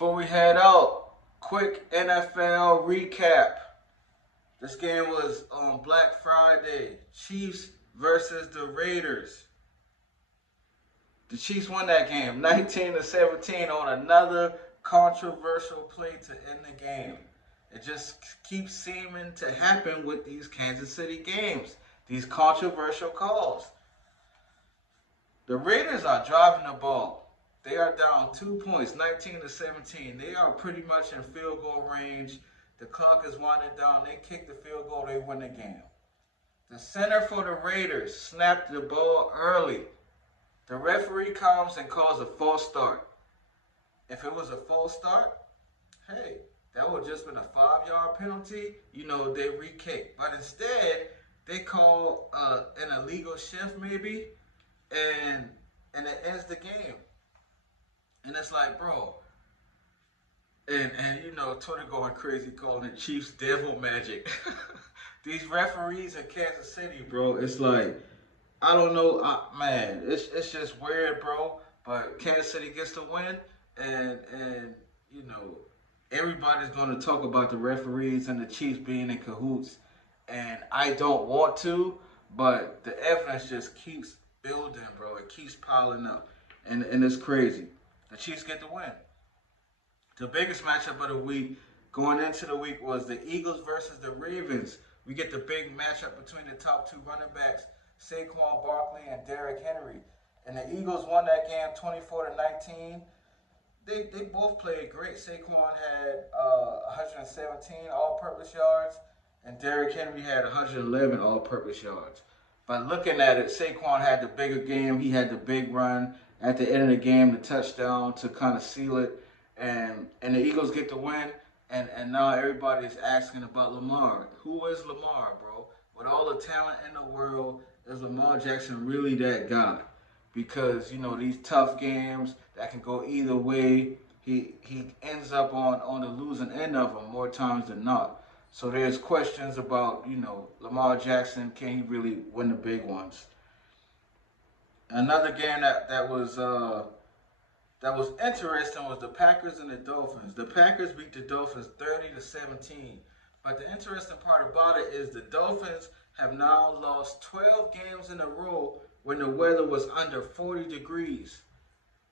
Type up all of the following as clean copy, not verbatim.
Before we head out, quick NFL recap. This game was on Black Friday. Chiefs versus the Raiders. The Chiefs won that game 19-17 on another controversial play to end the game. It just keeps seeming to happen with these Kansas City games, these controversial calls. The Raiders are driving the ball. They are down 2 points, 19-17. They are pretty much in field goal range. The clock is winding down. They kick the field goal. They win the game. The center for the Raiders snapped the ball early. The referee comes and calls a false start. If it was a false start, hey, that would have just been a 5-yard penalty. They re-kick. But instead, they call an illegal shift maybe, and it ends the game. And it's like, bro, and Twitter going crazy calling it Chiefs devil magic. These referees in Kansas City, bro, it's like, I don't know, man, it's just weird, bro. But Kansas City gets the win, and everybody's going to talk about the referees and the Chiefs being in cahoots, and I don't want to, but the evidence just keeps building, bro. It keeps piling up, and it's crazy. The Chiefs get the win. The biggest matchup of the week going into the week was the Eagles versus the Ravens. We get the big matchup between the top two running backs, Saquon Barkley and Derrick Henry. And the Eagles won that game 24-19. They both played great. Saquon had 117 all-purpose yards, and Derrick Henry had 111 all-purpose yards. But looking at it, Saquon had the bigger game. He had the big run at the end of the game, the touchdown to kind of seal it. And the Eagles get the win. And now everybody is asking about Lamar. Who is Lamar, bro? With all the talent in the world, is Lamar Jackson really that guy? Because, these tough games that can go either way, he ends up on the losing end of them more times than not. So there's questions about, Lamar Jackson, can he really win the big ones? Another game that was interesting was the Packers and the Dolphins. The Packers beat the Dolphins 30-17. But the interesting part about it is the Dolphins have now lost 12 games in a row when the weather was under 40 degrees.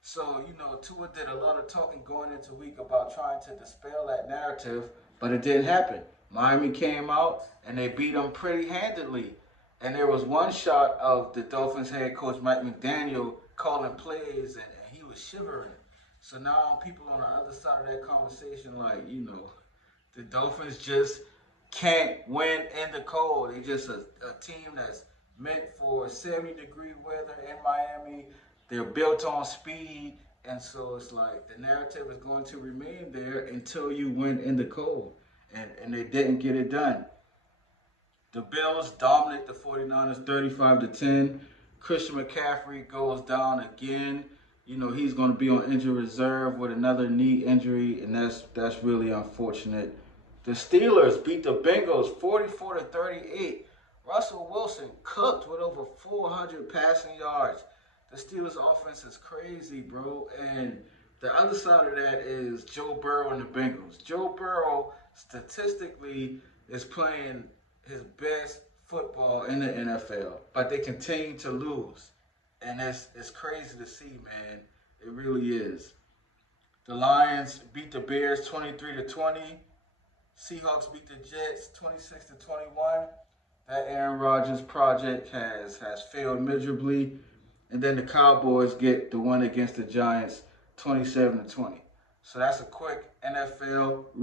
So, Tua did a lot of talking going into the week about trying to dispel that narrative, but it didn't happen. Miami came out and they beat them pretty handedly. And there was one shot of the Dolphins head coach Mike McDaniel calling plays, and he was shivering. So now people on the other side of that conversation, like, the Dolphins just can't win in the cold. They're just a team that's meant for 70-degree weather in Miami. They're built on speed, and so it's like the narrative is going to remain there until you win in the cold. And they didn't get it done. The Bills dominate the 49ers 35-10. Christian McCaffrey goes down again. He's going to be on injury reserve with another knee injury, and that's really unfortunate. The Steelers beat the Bengals 44-38. Russell Wilson cooked with over 400 passing yards. The Steelers offense is crazy, bro. And the other side of that is Joe Burrow and the Bengals. Joe Burrow statistically is playing his best football in the NFL, but they continue to lose. And it's crazy to see, man. It really is. The Lions beat the Bears 23-20. Seahawks beat the Jets 26-21. That Aaron Rodgers project has failed miserably. And then the Cowboys get the win against the Giants 27-20. So that's a quick NFL